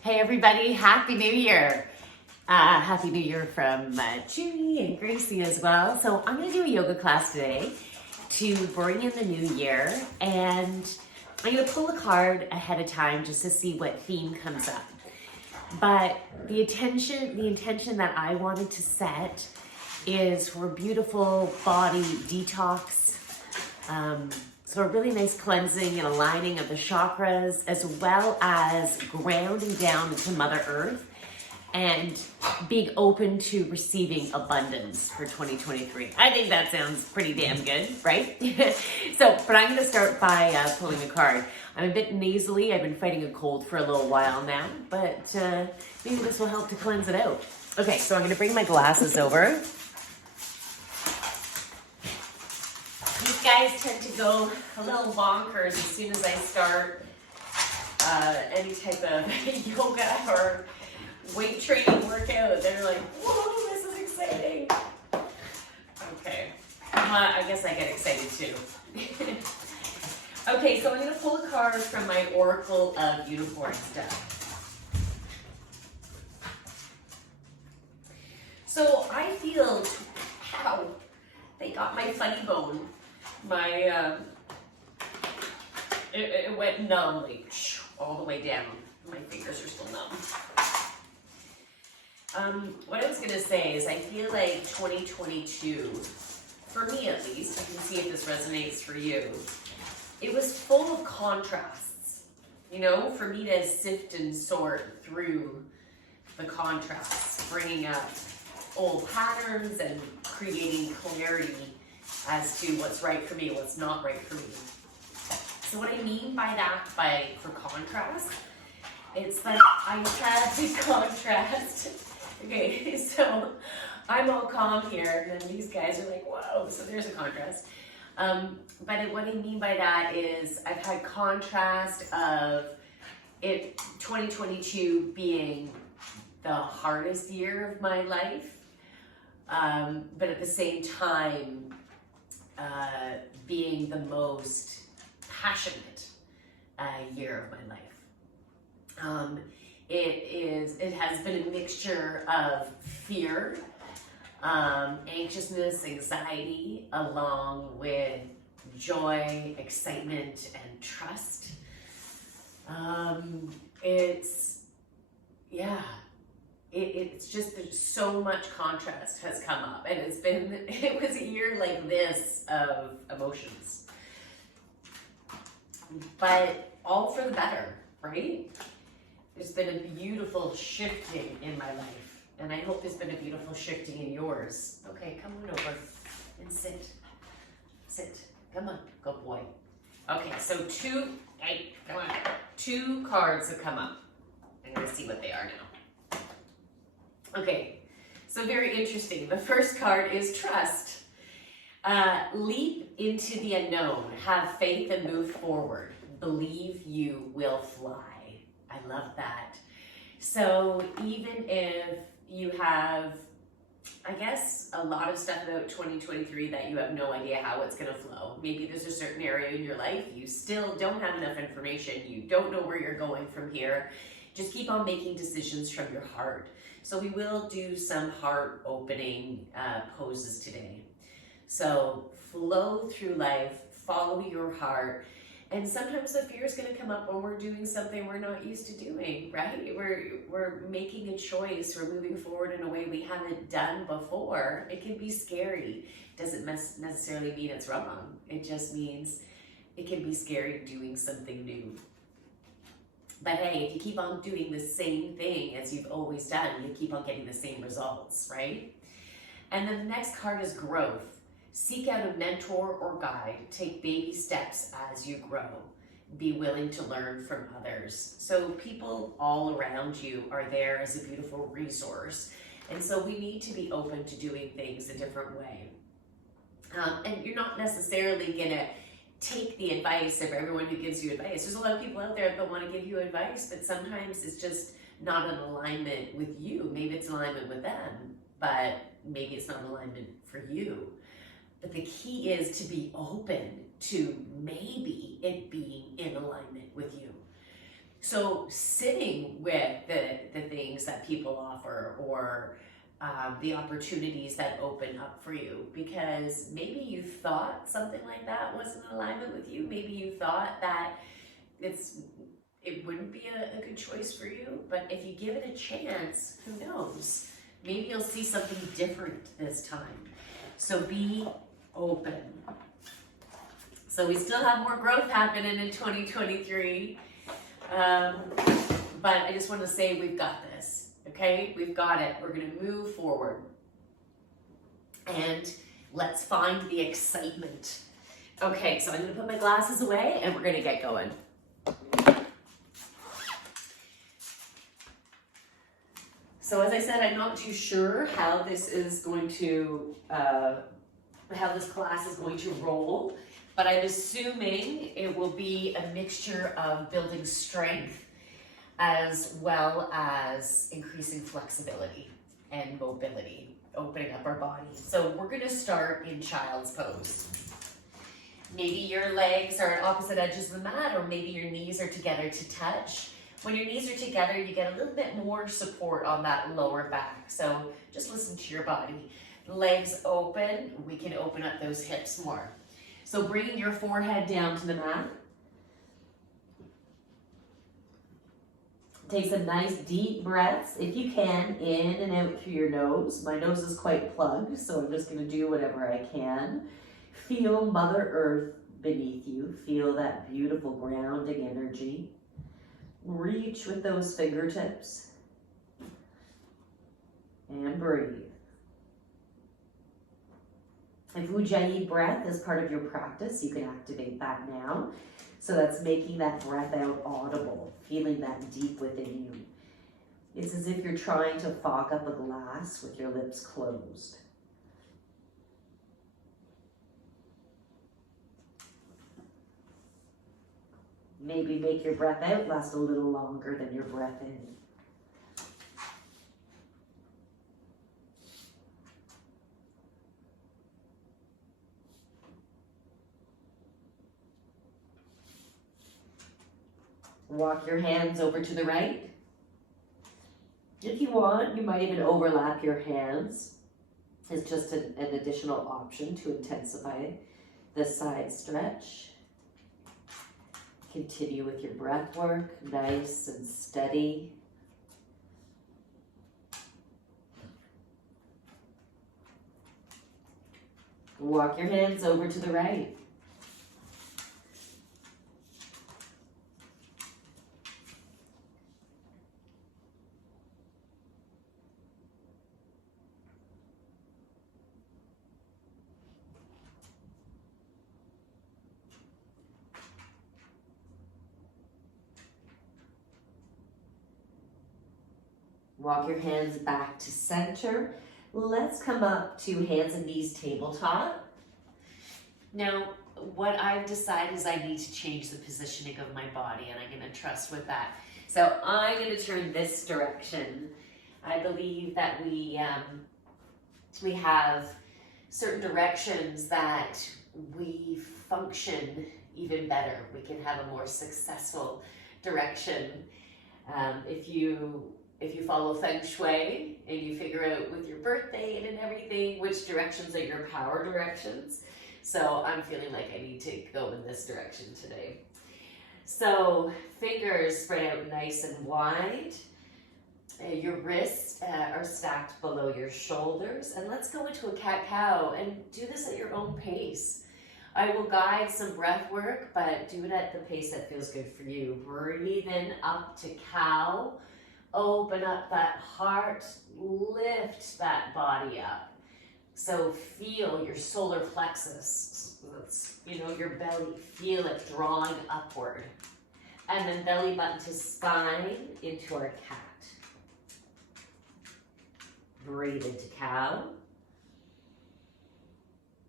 Hey everybody, Happy New Year. Happy New Year from Judy and Gracie as well. So I'm going to do a yoga class today to bring in the new year, and I'm going to pull a card ahead of time just to see what theme comes up. But the intention that I wanted to set is for beautiful body detox, so a really nice cleansing and aligning of the chakras, as well as grounding down into Mother Earth and being open to receiving abundance for 2023. I think that sounds pretty damn good, right? But I'm going to start by pulling a card. I'm a bit nasally. I've been fighting a cold for a little while now, but maybe this will help to cleanse it out. Okay, so I'm going to bring my glasses over. These guys tend to go a little bonkers as soon as I start any type of yoga or weight training workout. They're like, whoa, this is exciting. Okay, I guess I get excited too. Okay, so I'm going to pull a card from my Oracle of Unicorns deck. So I feel, ow, they got my funny bone. It went numb, like all the way down. My fingers are still numb. What I was gonna say is I feel like 2022, for me at least, I can see if this resonates for you, it was full of contrasts, you know, for me to sift and sort through the contrasts, bringing up old patterns and creating clarity as to what's right for me, what's not right for me. So what I mean by that, for contrast, it's that I had this contrast. Okay, so I'm all calm here, and then these guys are like, whoa, so there's a contrast. But what I mean by that is I've had contrast of it 2022 being the hardest year of my life, but at the same time, being the most passionate year of my life. It has been a mixture of fear, anxiousness, anxiety, along with joy, excitement, and trust. It's just there's so much contrast has come up, and it was a year like this of emotions, but all for the better, right? There's been a beautiful shifting in my life, and I hope there's been a beautiful shifting in yours. Okay, come on over and sit. Come on, good boy. Okay, so two cards have come up. I'm gonna see what they are now. Okay, so very interesting. The first card is trust. Leap into the unknown. Have faith and move forward. Believe you will fly. I love that. So even if you have, I guess, a lot of stuff about 2023 that you have no idea how it's going to flow. Maybe there's a certain area in your life you still don't have enough information. You don't know where you're going from here. Just keep on making decisions from your heart. So we will do some heart opening poses today. So flow through life, follow your heart. And sometimes the fear is going to come up when we're doing something we're not used to doing, right? We're making a choice. We're moving forward in a way we haven't done before. It can be scary. Doesn't necessarily mean it's wrong. It just means it can be scary doing something new. But hey, if you keep on doing the same thing as you've always done, you keep on getting the same results, right? And then the next card is growth. Seek out a mentor or guide. Take baby steps as you grow. Be willing to learn from others. So people all around you are there as a beautiful resource. And so we need to be open to doing things a different way. And you're not necessarily gonna take the advice of everyone who gives you advice. There's a lot of people out there that want to give you advice, but sometimes it's just not in alignment with you. Maybe it's in alignment with them, but maybe it's not in alignment for you. But the key is to be open to maybe it being in alignment with you. So sitting with the things that people offer, or the opportunities that open up for you, because maybe you thought something like that wasn't in alignment with you. Maybe you thought that it wouldn't be a good choice for you, but if you give it a chance, who knows? Maybe you'll see something different this time. So be open. So we still have more growth happening in 2023. But I just want to say we've got this, okay? We've got it. We're going to move forward. And let's find the excitement. Okay, so I'm going to put my glasses away and we're going to get going. So as I said, I'm not too sure how this is going to, how this class is going to roll, but I'm assuming it will be a mixture of building strength as well as increasing flexibility and mobility, opening up our body. So we're going to start in child's pose. Maybe your legs are at opposite edges of the mat, or maybe your knees are together to touch. When your knees are together, you get a little bit more support on that lower back. So just listen to your body. Legs open, we can open up those hips more. So bringing your forehead down to the mat. Take some nice deep breaths, if you can, in and out through your nose. My nose is quite plugged, so I'm just going to do whatever I can. Feel Mother Earth beneath you. Feel that beautiful grounding energy. Reach with those fingertips and breathe. If Ujjayi breath is part of your practice, you can activate that now. So that's making that breath out audible, feeling that deep within you. It's as if you're trying to fog up a glass with your lips closed. Maybe make your breath out last a little longer than your breath in. Walk your hands over to the right. If you want, you might even overlap your hands. It's just an additional option to intensify the side stretch. Continue with your breath work, nice and steady. Walk your hands over to the right. Walk your hands back to center. Let's come up to hands and knees tabletop. Now, what I've decided is I need to change the positioning of my body, and I'm going to trust with that. So I'm going to turn this direction. I believe that we have certain directions that we function even better. We can have a more successful direction. If you follow Feng Shui and you figure out with your birth date and everything, which directions are your power directions. So I'm feeling like I need to go in this direction today. So fingers spread out nice and wide. Your wrists are stacked below your shoulders. And let's go into a cat-cow and do this at your own pace. I will guide some breath work, but do it at the pace that feels good for you. Breathe in up to cow. Open up that heart, lift that body up. So feel your solar plexus, your belly, feel it drawing upward. And then belly button to spine into our cat. Breathe into cow.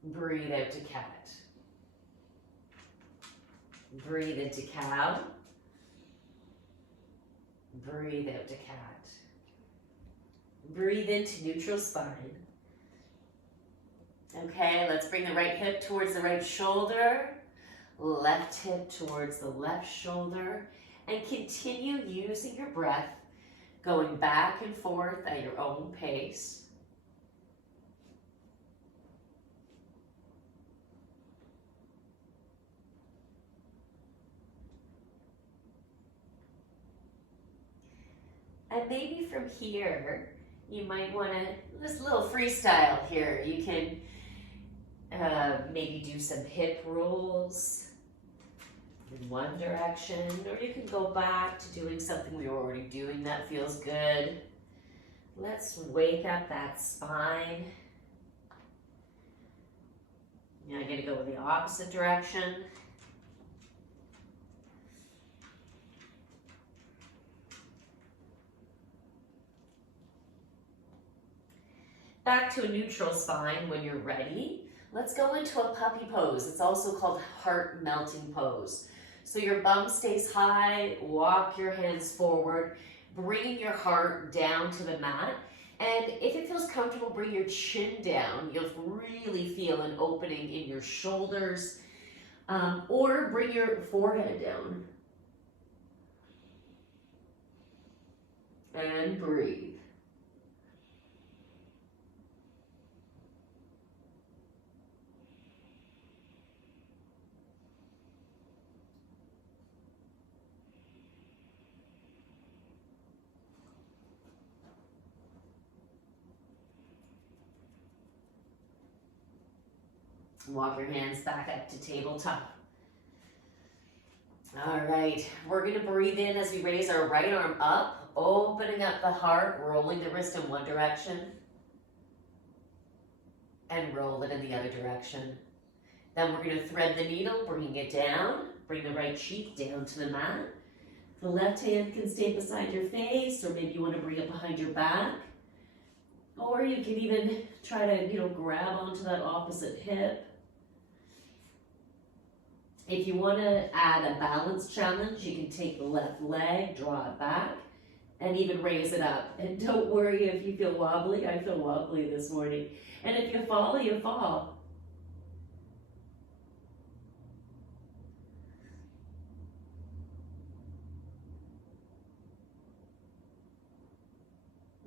Breathe out to cat. Breathe into cow. Breathe out to cat. Breathe into neutral spine. Okay, let's bring the right hip towards the right shoulder. Left hip towards the left shoulder. And continue using your breath, going back and forth at your own pace. And maybe from here, you might want to, this little freestyle here, you can maybe do some hip rolls in one direction, or you can go back to doing something we were already doing that feels good. Let's wake up that spine. Now I'm going to go in the opposite direction. Back to a neutral spine when you're ready. Let's go into a puppy pose. It's also called heart melting pose. So your bum stays high, walk your hands forward, bringing your heart down to the mat. And if it feels comfortable, bring your chin down. You'll really feel an opening in your shoulders, or bring your forehead down. And breathe. Walk your hands back up to tabletop. All right, we're gonna breathe in as we raise our right arm up, opening up the heart, rolling the wrist in one direction, and roll it in the other direction. Then we're gonna thread the needle, bringing it down, bring the right cheek down to the mat. The left hand can stay beside your face, or maybe you wanna bring it behind your back. Or you can even try to, grab onto that opposite hip. If you want to add a balance challenge, you can take the left leg, draw it back, and even raise it up. And don't worry if you feel wobbly. I feel wobbly this morning. And if you fall, you fall.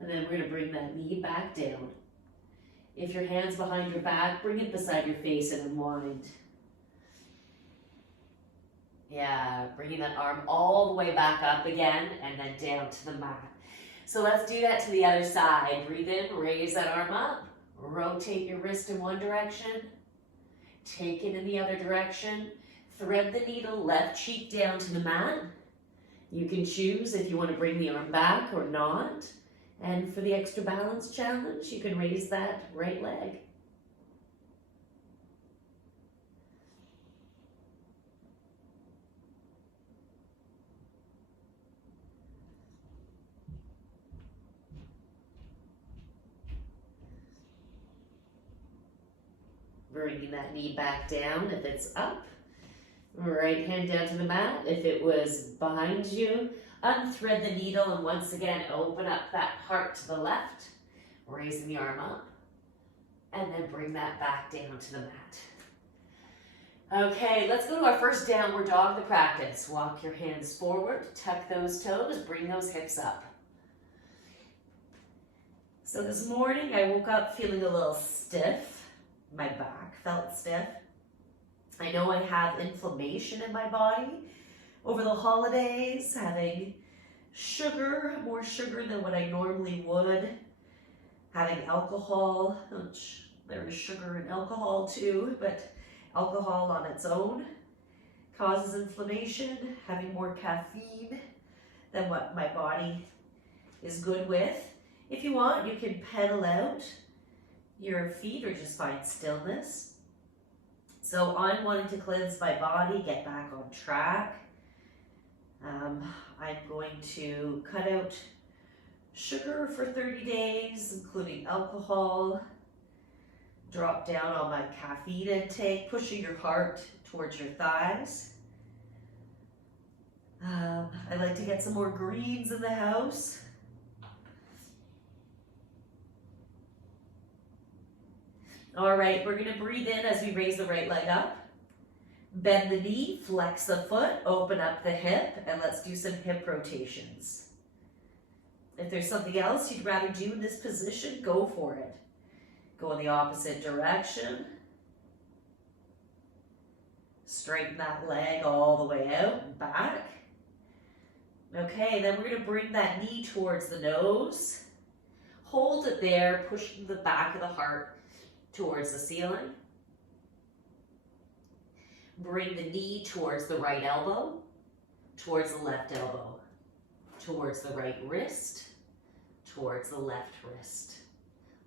And then we're going to bring that knee back down. If your hand's behind your back, bring it beside your face and unwind. Yeah, bringing that arm all the way back up again and then down to the mat. So let's do that to the other side. Breathe in, raise that arm up, rotate your wrist in one direction, take it in the other direction, thread the needle, left cheek down to the mat. You can choose if you want to bring the arm back or not. And for the extra balance challenge, you can raise that right leg. Bringing that knee back down if it's up. Right hand down to the mat. If it was behind you, unthread the needle and once again open up that heart to the left, raising the arm up, and then bring that back down to the mat. Okay, let's go to our first downward dog, the practice. Walk your hands forward, tuck those toes, bring those hips up. So this morning I woke up feeling a little stiff. My back felt stiff. I know I have inflammation in my body over the holidays, having sugar, more sugar than what I normally would, having alcohol, which there is sugar in alcohol too, but alcohol on its own causes inflammation, having more caffeine than what my body is good with. If you want, you can pedal out your feet or just find stillness. So I'm wanting to cleanse my body, get back on track. I'm going to cut out sugar for 30 days, including alcohol, drop down on my caffeine intake, pushing your heart towards your thighs. I like to get some more greens in the house. All right, we're gonna breathe in as we raise the right leg up. Bend the knee, flex the foot, open up the hip, and let's do some hip rotations. If there's something else you'd rather do in this position, go for it. Go in the opposite direction. Straighten that leg all the way out and back. Okay, then we're going to bring that knee towards the nose. Hold it there, pushing the back of the heart towards the ceiling. Bring the knee towards the right elbow, towards the left elbow, towards the right wrist, towards the left wrist.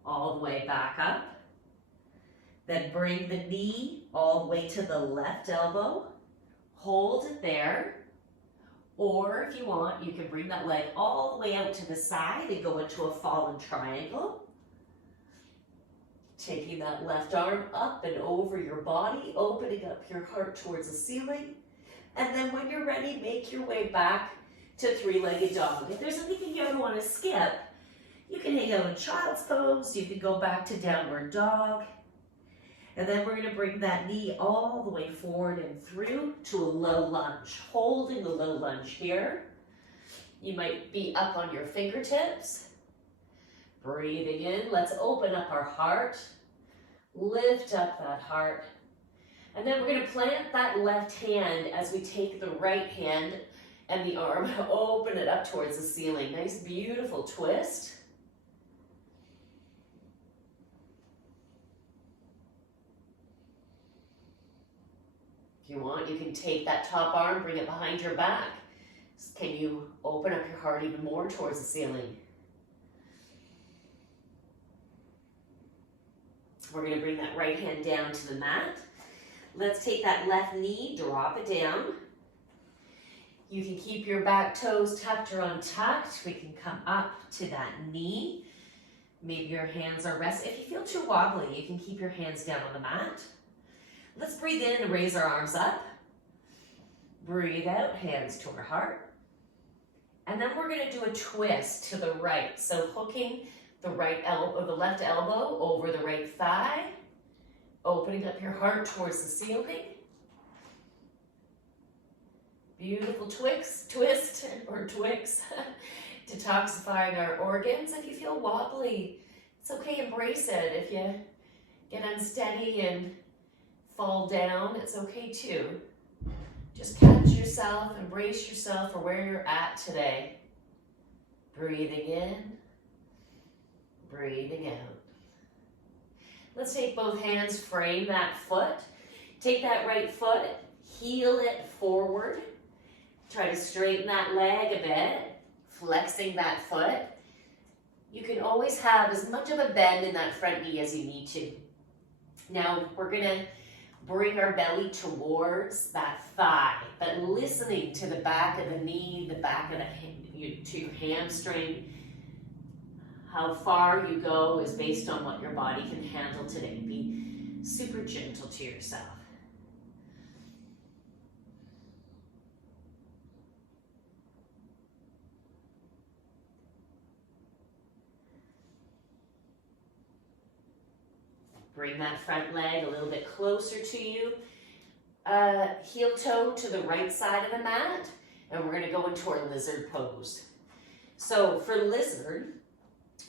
All the way back up. Then bring the knee all the way to the left elbow. Hold it there. Or if you want, you can bring that leg all the way out to the side and go into a fallen triangle. Taking that left arm up and over your body, opening up your heart towards the ceiling. And then when you're ready, make your way back to three-legged dog. If there's anything you ever want to skip, you can hang out in child's pose. You can go back to downward dog. And then we're going to bring that knee all the way forward and through to a low lunge. Holding the low lunge here. You might be up on your fingertips. Breathing in, let's open up our heart. Lift up that heart. And then we're going to plant that left hand as we take the right hand and the arm, open it up towards the ceiling. Nice, beautiful twist. If you want, you can take that top arm, bring it behind your back. Can you open up your heart even more towards the ceiling? We're going to bring that right hand down to the mat. Let's take that left knee, drop it down. You can keep your back toes tucked or untucked. We can come up to that knee. Maybe your hands are resting. If you feel too wobbly, you can keep your hands down on the mat. Let's breathe in and raise our arms up. Breathe out, hands to our heart. And then we're going to do a twist to the right. So hooking the right elbow, the left elbow over the right thigh, opening up your heart towards the ceiling. Beautiful twist or twix, detoxifying our organs. If you feel wobbly, it's okay, embrace it. If you get unsteady and fall down, it's okay too. Just catch yourself, embrace yourself for where you're at today. Breathing in. Breathing out. Let's take both hands, frame that foot. Take that right foot, heel it forward. Try to straighten that leg a bit, flexing that foot. You can always have as much of a bend in that front knee as you need to. Now we're going to bring our belly towards that thigh, but listening to the back of the knee, the back of the to your hamstring. How far you go is based on what your body can handle today. Be super gentle to yourself. Bring that front leg a little bit closer to you. Heel toe to the right side of the mat. And we're going to go into our lizard pose. So for lizard,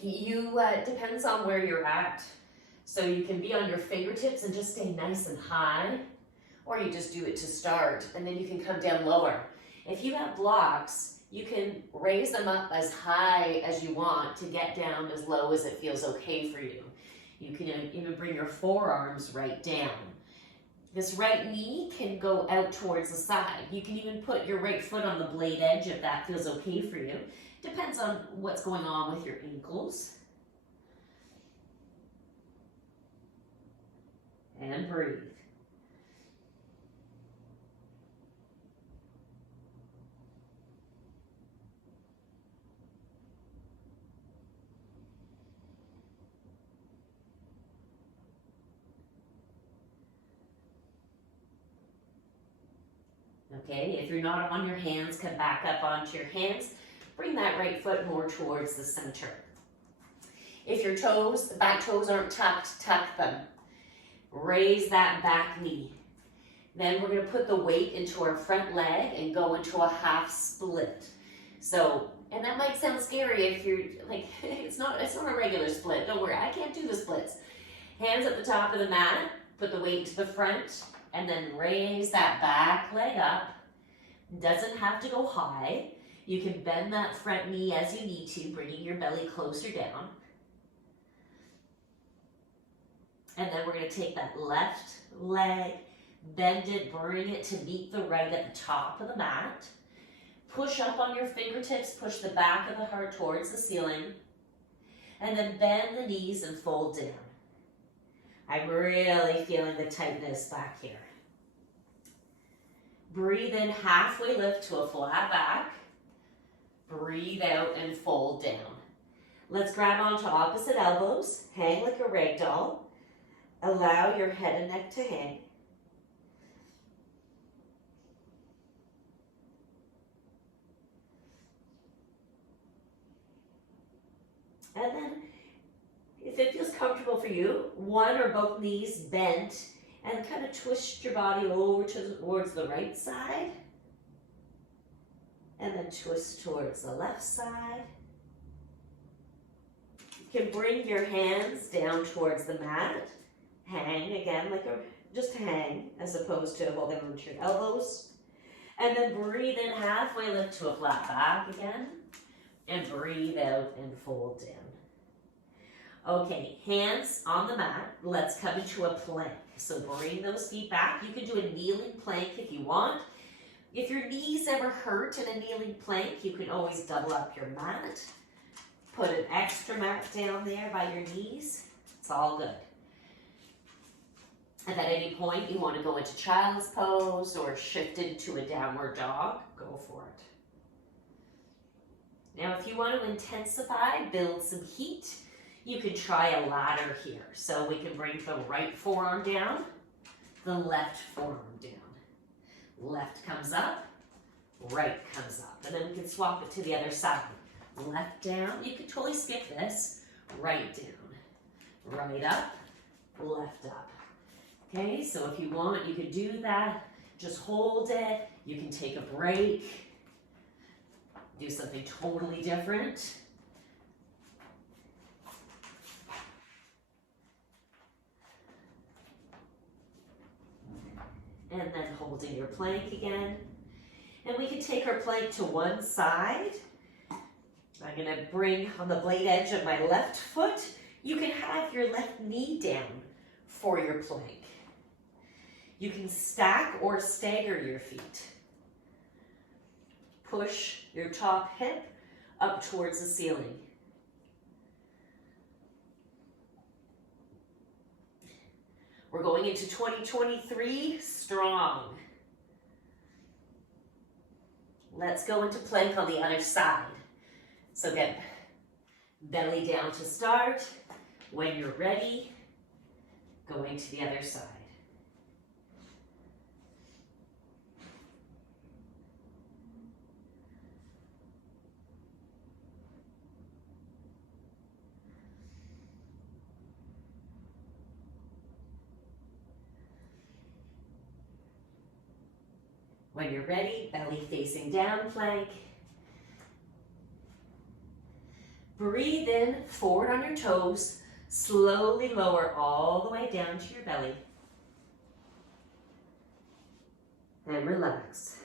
depends on where you're at. So you can be on your fingertips and just stay nice and high, or you just do it to start, and then you can come down lower. If you have blocks, you can raise them up as high as you want to get down as low as it feels okay for you. You can even bring your forearms right down. This right knee can go out towards the side. You can even put your right foot on the blade edge if that feels okay for you. Depends on what's going on with your ankles. And breathe. Okay, if you're not on your hands, come back up onto your hands. Bring that right foot more towards the center. If your toes, the back toes aren't tucked, tuck them. Raise that back knee. Then we're gonna put the weight into our front leg and go into a half split. So, and that might sound scary if you're like, it's not a regular split. Don't worry, I can't do the splits. Hands at the top of the mat, put the weight to the front, and then raise that back leg up. Doesn't have to go high. You can bend that front knee as you need to, bringing your belly closer down. And then we're gonna take that left leg, bend it, bring it to meet the right at the top of the mat. Push up on your fingertips, push the back of the heart towards the ceiling, and then bend the knees and fold down. I'm really feeling the tightness back here. Breathe in, halfway lift to a flat back. Breathe out and fold down. Let's grab onto opposite elbows, hang like a rag doll. Allow your head and neck to hang. And then, if it feels comfortable for you, one or both knees bent and kind of twist your body over towards the right side. And then twist towards the left side. You can bring your hands down towards the mat. Hang again, just hang as opposed to holding onto your elbows. And then breathe in, halfway lift to a flat back again. And breathe out and fold down. Okay, hands on the mat. Let's come into a plank. So bring those feet back. You can do a kneeling plank if you want. If your knees ever hurt in a kneeling plank, you can always double up your mat. Put an extra mat down there by your knees. It's all good. If at any point you want to go into child's pose or shift into a downward dog, go for it. Now, if you want to intensify, build some heat, you can try a ladder here. So we can bring the right forearm down, the left forearm down. Left comes up, right comes up. And then we can swap it to the other side. Left down, you can totally skip this. Right down, right up, left up. Okay, so if you want, you could do that. Just hold it. You can take a break. Do something totally different. And then holding your plank again. And we can take our plank to one side. I'm going to bring on the blade edge of my left foot. You can have your left knee down for your plank. You can stack or stagger your feet. Push your top hip up towards the ceiling. We're going into 2023 strong. Let's go into plank on the other side. So get belly down to start. When you're ready, going to the other side. When you're ready, belly facing down plank. Breathe in, forward on your toes. Slowly lower all the way down to your belly. And relax.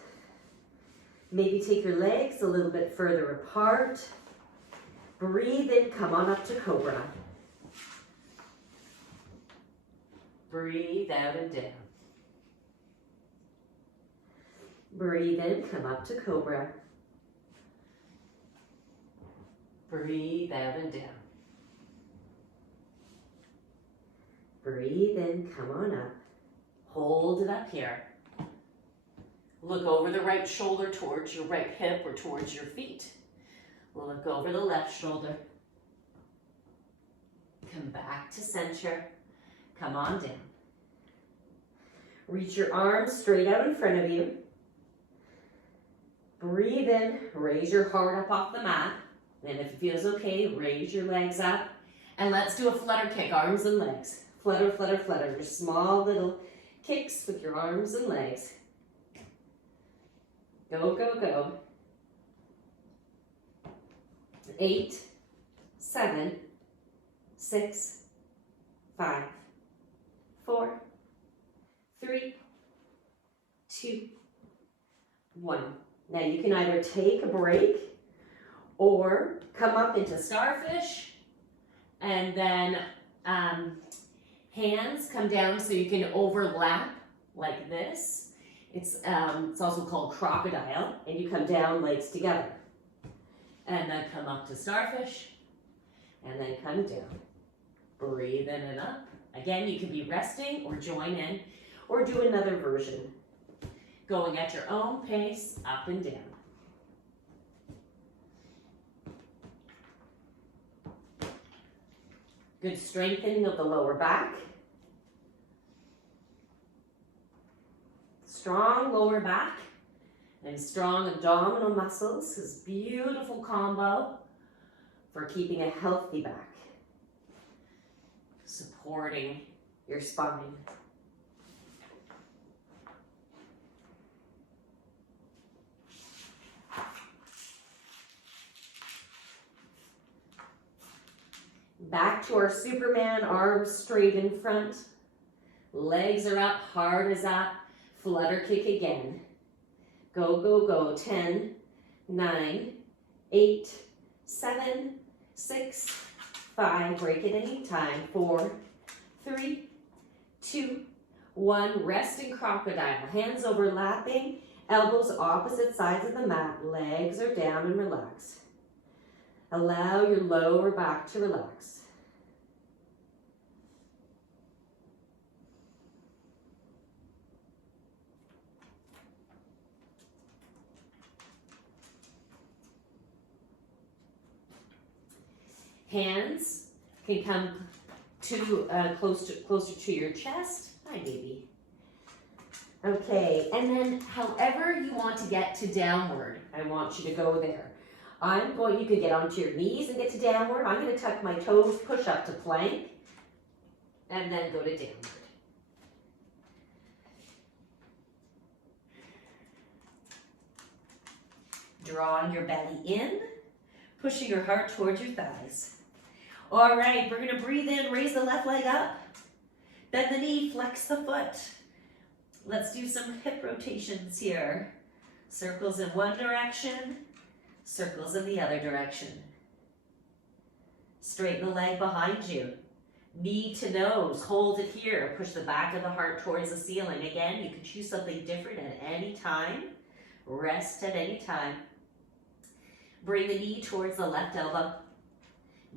Maybe take your legs a little bit further apart. Breathe in, come on up to cobra. Breathe out and down. Breathe in, come up to cobra. Breathe out and down. Breathe in, come on up. Hold it up here. Look over the right shoulder towards your right hip or towards your feet. Look over the left shoulder. Come back to center. Come on down. Reach your arms straight out in front of you. Breathe in, raise your heart up off the mat. And if it feels okay, raise your legs up. And let's do a flutter kick, arms and legs. Flutter, flutter, flutter. Your small little kicks with your arms and legs. Go, go, go. 8, 7, 6, 5, 4, 3, 2, 1. Now you can either take a break or come up into starfish, and then hands come down so you can overlap like this. It's also called crocodile, and you come down legs together. And then come up to starfish, and then come down. Breathe in and up. Again, you can be resting or join in, or do another version. Going at your own pace, up and down. Good strengthening of the lower back. Strong lower back and strong abdominal muscles is a beautiful combo for keeping a healthy back. Supporting your spine. Back to our Superman, arms straight in front. Legs are up, heart is up. Flutter kick again. Go, go, go. 10, 9, 8, 7, 6, 5. Break at any time. 4, 3, 2, 1. Rest in crocodile. Hands overlapping. Elbows opposite sides of the mat. Legs are down and relax. Allow your lower back to relax. Hands can come to closer to your chest. Hi, baby. Okay, and then however you want to get to downward, I want you to go there. You can get onto your knees and get to downward. I'm going to tuck my toes, push up to plank, and then go to downward. Drawing your belly in, pushing your heart towards your thighs. All right, we're going to breathe in, raise the left leg up, bend the knee, flex the foot. Let's do some hip rotations here. Circles in one direction, circles in the other direction. Straighten the leg behind you. Knee to nose, hold it here. Push the back of the heart towards the ceiling. Again, you can choose something different at any time. Rest at any time. Bring the knee towards the left elbow.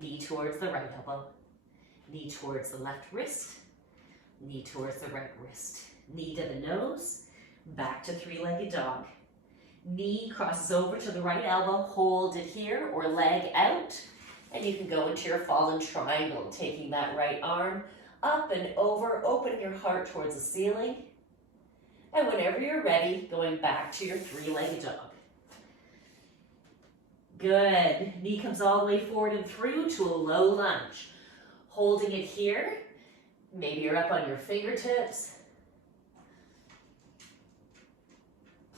Knee towards the right elbow. Knee towards the left wrist. Knee towards the right wrist. Knee to the nose. Back to three-legged dog. Knee crosses over to the right elbow. Hold it here or leg out. And you can go into your fallen triangle, taking that right arm up and over, opening your heart towards the ceiling. And whenever you're ready, going back to your three-legged dog. Good. Knee comes all the way forward and through to a low lunge. Holding it here. Maybe you're up on your fingertips.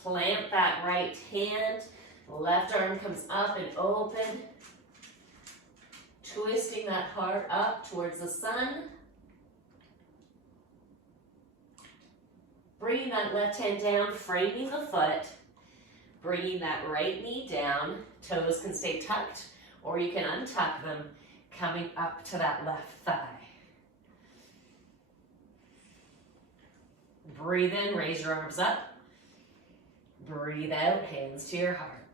Plant that right hand. Left arm comes up and open. Twisting that heart up towards the sun. Bringing that left hand down, framing the foot. Bringing that right knee down. Toes can stay tucked, or you can untuck them, coming up to that left thigh. Breathe in, raise your arms up. Breathe out, hands to your heart.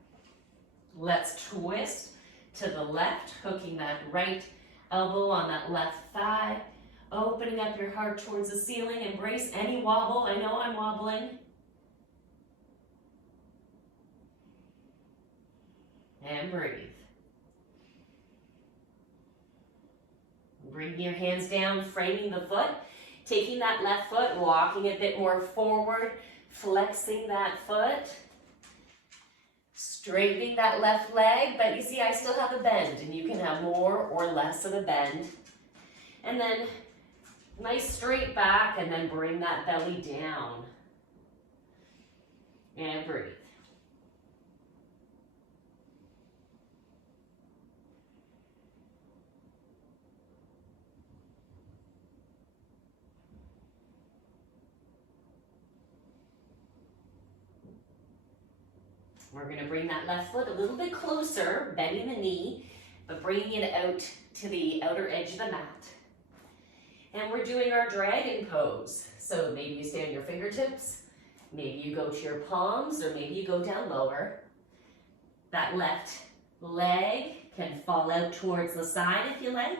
Let's twist to the left, hooking that right elbow on that left thigh, opening up your heart towards the ceiling. Embrace any wobble. I know I'm wobbling. And breathe. Bring your hands down, framing the foot, taking that left foot, walking a bit more forward, flexing that foot, straightening that left leg, but you see I still have a bend, and you can have more or less of a bend. And then Nice straight back, and then bring that belly down. And breathe. We're going to bring that left foot a little bit closer, bending the knee, but bringing it out to the outer edge of the mat. And we're doing our dragon pose. So maybe you stay on your fingertips, maybe you go to your palms, or maybe you go down lower. That left leg can fall out towards the side if you like,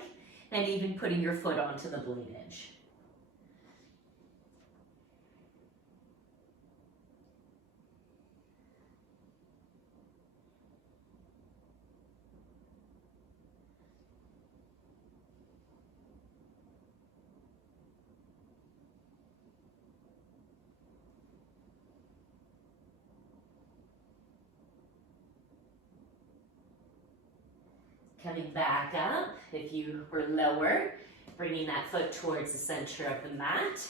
and even putting your foot onto the blade edge. Coming back up, if you were lower, bringing that foot towards the center of the mat,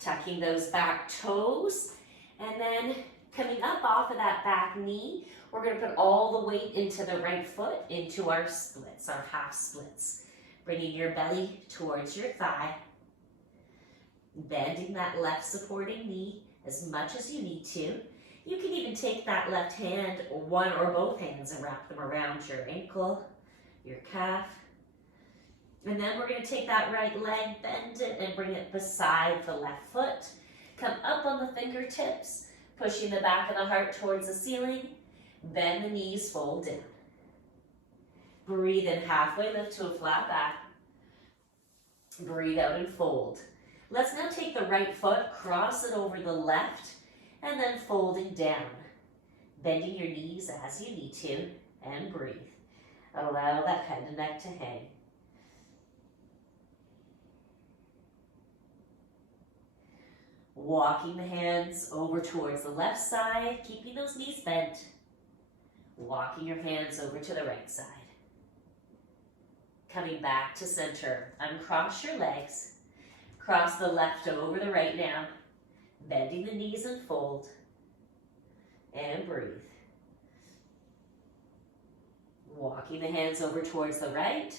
tucking those back toes, and then coming up off of that back knee, we're going to put all the weight into the right foot, into our splits, our half splits. Bringing your belly towards your thigh, bending that left supporting knee as much as you need to. You can even take that left hand, one or both hands, and wrap them around your ankle, your calf. And then we're going to take that right leg, bend it, and bring it beside the left foot. Come up on the fingertips, pushing the back of the heart towards the ceiling. Bend the knees, fold in. Breathe in, halfway lift to a flat back. Breathe out and fold. Let's now take the right foot, cross it over the left, and then folding down. Bending your knees as you need to, and breathe. Allow that head and neck to hang. Walking the hands over towards the left side, keeping those knees bent. Walking your hands over to the right side. Coming back to center. Uncross your legs. Cross the left over the right now. Bending the knees and fold. And breathe. Walking the hands over towards the right,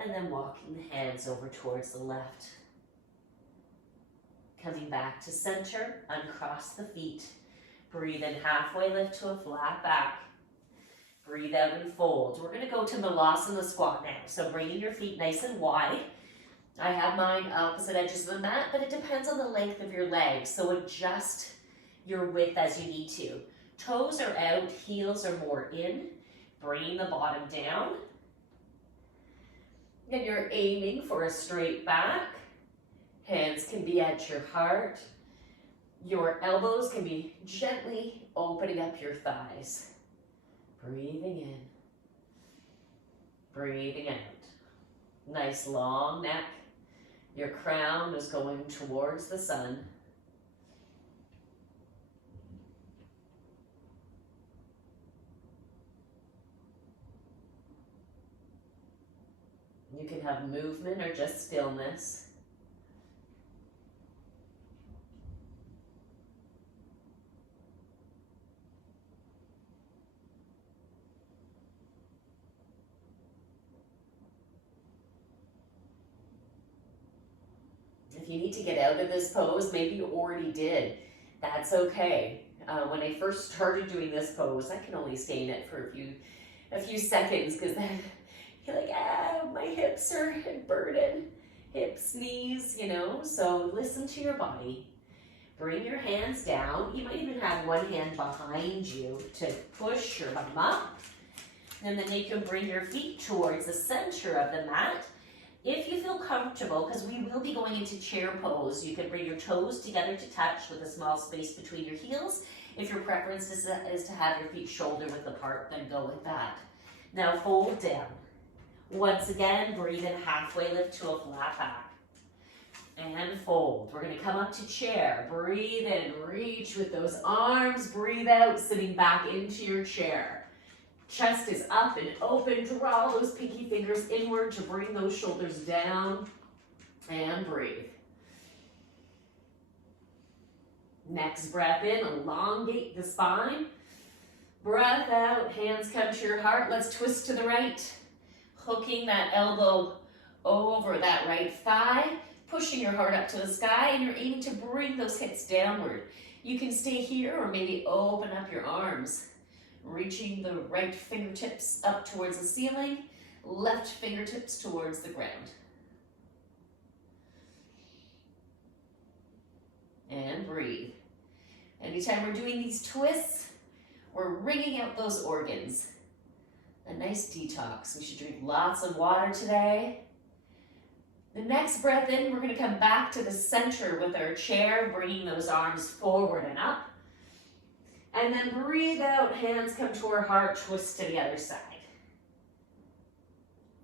and then walking the hands over towards the left. Coming back to center, uncross the feet. Breathe in, halfway lift to a flat back. Breathe out and fold. We're going to go to Malasana squat now. So bringing your feet nice and wide. I have mine opposite edges of the mat, but it depends on the length of your legs. So adjust your width as you need to. Toes are out, heels are more in. Bringing the bottom down. And you're aiming for a straight back. Hands can be at your heart. Your elbows can be gently opening up your thighs. Breathing in. Breathing out. Nice long neck. Your crown is going towards the sun. You can have movement or just stillness. If you need to get out of this pose, maybe you already did. That's okay. When I first started doing this pose, I can only stay in it for a few seconds because then you're like, my hips are burdened. Hips, knees, you know. So listen to your body. Bring your hands down. You might even have one hand behind you to push your bum up. And then you can bring your feet towards the center of the mat. If you feel comfortable, because we will be going into chair pose, you can bring your toes together to touch with a small space between your heels. If your preference is to have your feet shoulder width apart, then go with that. Now fold down. Once again, breathe in, halfway lift to a flat back. And fold. We're going to come up to chair. Breathe in, reach with those arms. Breathe out, sitting back into your chair. Chest is up and open. Draw those pinky fingers inward to bring those shoulders down. And breathe. Next breath in, elongate the spine. Breath out, hands come to your heart. Let's twist to the right. Hooking that elbow over that right thigh. Pushing your heart up to the sky, and you're aiming to bring those hips downward. You can stay here or maybe open up your arms. Reaching the right fingertips up towards the ceiling, left fingertips towards the ground. And breathe. Anytime we're doing these twists, we're wringing out those organs. A nice detox. We should drink lots of water today. The next breath in, we're going to come back to the center with our chair, bringing those arms forward and up. And then breathe out, hands come to our heart, twist to the other side.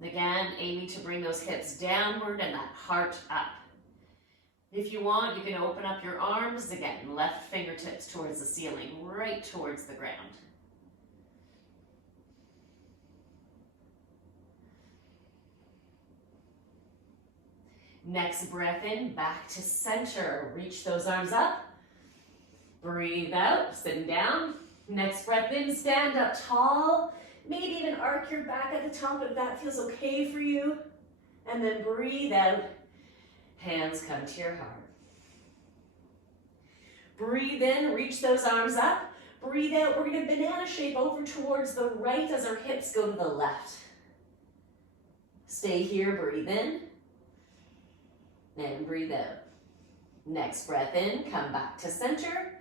Again, aiming to bring those hips downward and that heart up. If you want, you can open up your arms again, left fingertips towards the ceiling, right towards the ground. Next breath in, back to center. Reach those arms up. Breathe out, sitting down. Next breath in, stand up tall. Maybe even arc your back at the top if that feels okay for you. And then breathe out. Hands come to your heart. Breathe in, reach those arms up. Breathe out, we're going to banana shape over towards the right as our hips go to the left. Stay here, breathe in. And breathe out. Next breath in, come back to center.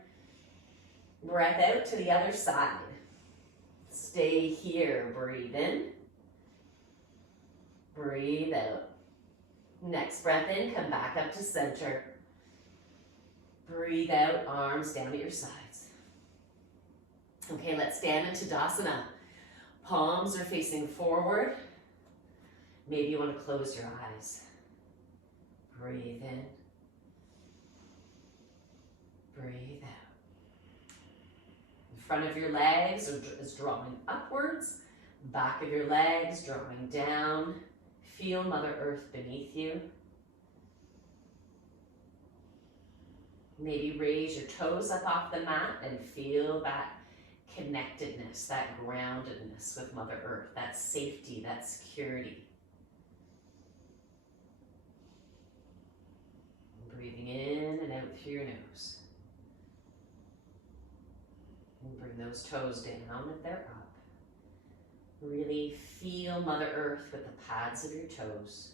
Breath out to the other side. Stay here, breathe in. Breathe out. Next breath in, come back up to center. Breathe out, arms down at your sides. Okay, let's stand into Tadasana. Palms are facing forward. Maybe you want to close your eyes. Breathe in. Breathe out. The front of your legs is drawing upwards. Back of your legs drawing down. Feel Mother Earth beneath you. Maybe raise your toes up off the mat and feel that connectedness, that groundedness with Mother Earth, that safety, that security. Breathing in and out through your nose. And bring those toes down if they're up. Really feel Mother Earth with the pads of your toes.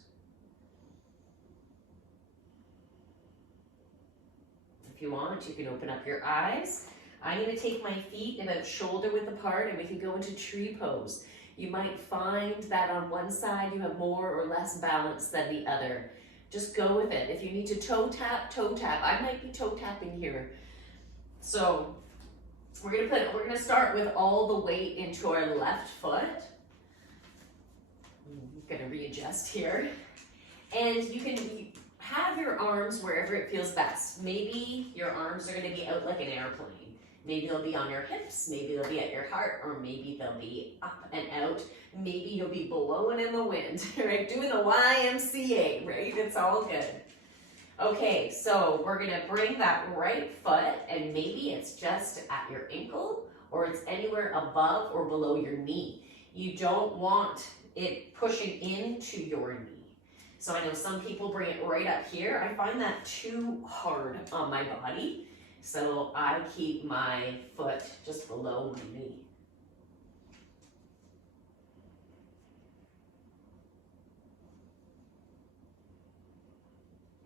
If you want, you can open up your eyes. I'm going to take my feet about shoulder width apart and we can go into tree pose. You might find that on one side you have more or less balance than the other. Just go with it. If you need to toe tap, toe tap. I might be toe tapping here. So we're gonna start with all the weight into our left foot. I'm gonna readjust here. And you can have your arms wherever it feels best. Maybe your arms are gonna be out like an airplane. Maybe they'll be on your hips, maybe they'll be at your heart, or maybe they'll be up and out. Maybe you'll be blowing in the wind, right? Doing the YMCA, right? It's all good. Okay, so we're gonna bring that right foot, and maybe it's just at your ankle, or it's anywhere above or below your knee. You don't want it pushing into your knee. So I know some people bring it right up here. I find that too hard on my body. So I keep my foot just below my knee.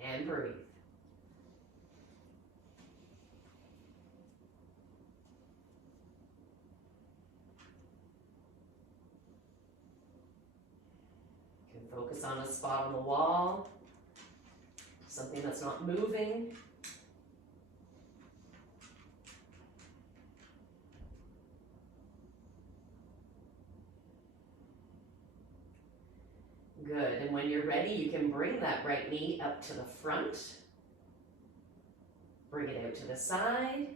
And breathe. You can focus on a spot on the wall, something that's not moving. Good, and when you're ready, you can bring that right knee up to the front. Bring it out to the side.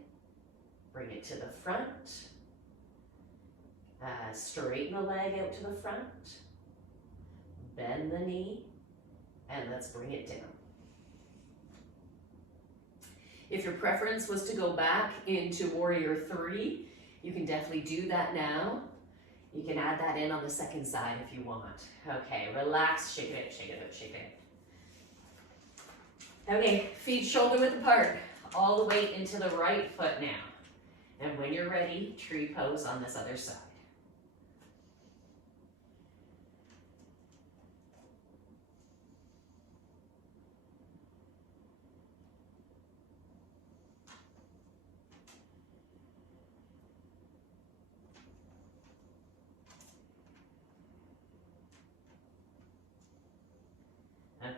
Bring it to the front. Straighten the leg out to the front, bend the knee, and let's bring it down. If your preference was to go back into warrior 3, you can definitely do that now. You can add that in on the second side if you want. Okay, relax, shake it out, shake it out, shake it out. Okay, feet shoulder width apart, all the way into the right foot now. And when you're ready, tree pose on this other side.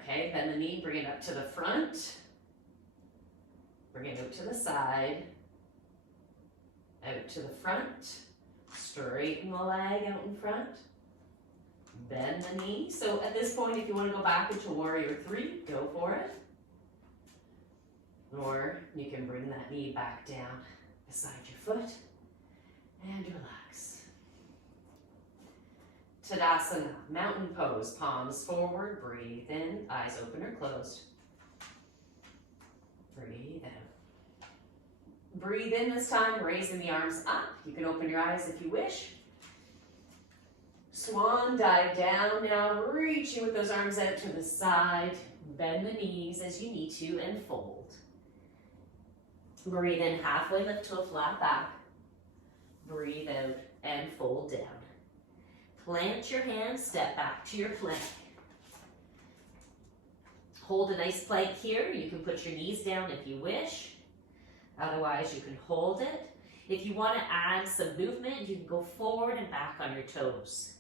Okay, bend the knee, bring it up to the front. Bring it out to the side. Out to the front. Straighten the leg out in front. Bend the knee. So at this point, if you want to go back into warrior 3, go for it. Or you can bring that knee back down beside your foot and relax. Tadasana, mountain pose, palms forward, breathe in, eyes open or closed. Breathe out. Breathe in this time, raising the arms up. You can open your eyes if you wish. Swan dive down now, reaching with those arms out to the side. Bend the knees as you need to and fold. Breathe in, halfway lift to a flat back. Breathe out and fold down. Plant your hands, step back to your plank. Hold a nice plank here. You can put your knees down if you wish. Otherwise, you can hold it. If you want to add some movement, you can go forward and back on your toes.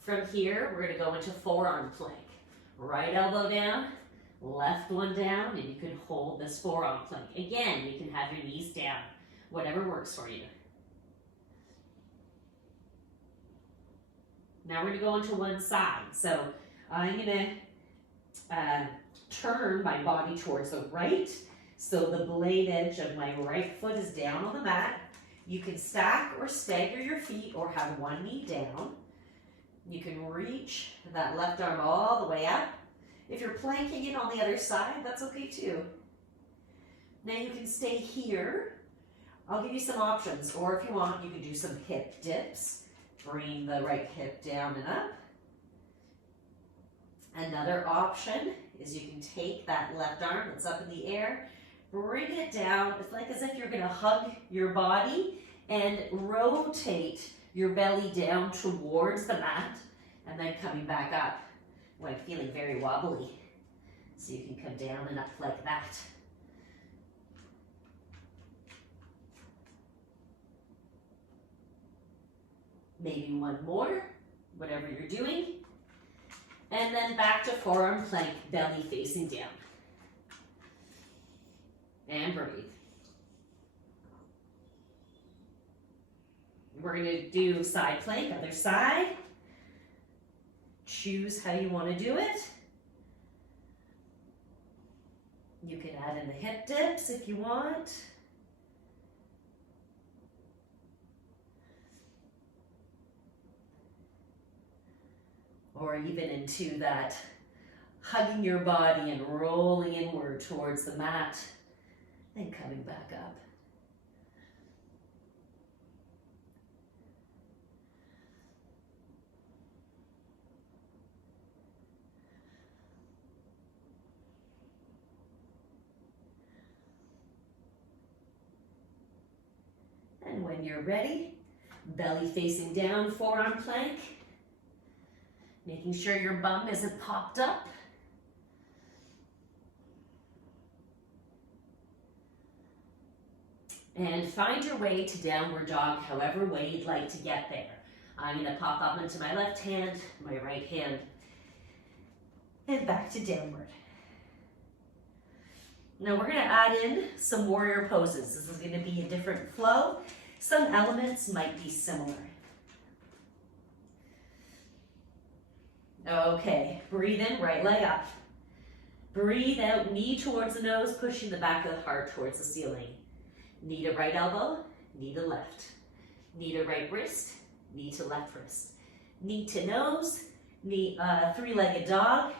From here, we're going to go into forearm plank. Right elbow down, left one down, and you can hold this forearm plank. Again, you can have your knees down, whatever works for you. Now we're going to go into one side. So I'm going to turn my body towards the right. So the blade edge of my right foot is down on the mat. You can stack or stagger your feet or have one knee down. You can reach that left arm all the way up. If you're planking it on the other side, that's okay too. Now you can stay here. I'll give you some options, or if you want, you can do some hip dips. Bring the right hip down and up. Another option is you can take that left arm that's up in the air, bring it down. It's like as if you're going to hug your body and rotate your belly down towards the mat, and then coming back up when feeling very wobbly. So you can come down and up like that. Maybe one more, whatever you're doing. And then back to forearm plank, belly facing down. And breathe. We're going to do side plank, other side. Choose how you want to do it. You can add in the hip dips if you want. Or even into that hugging your body and rolling inward towards the mat and coming back up. And when you're ready, belly facing down, forearm plank. Making sure your bum isn't popped up. And find your way to downward dog, however way you'd like to get there. I'm going to pop up into my left hand, my right hand, and back to downward. Now we're going to add in some warrior poses. This is going to be a different flow. Some elements might be similar. Okay, breathe in, right leg up. Breathe out, knee towards the nose, pushing the back of the heart towards the ceiling. Knee to right elbow, knee to left. Knee to right wrist, knee to left wrist. Knee to nose, knee, three-legged dog.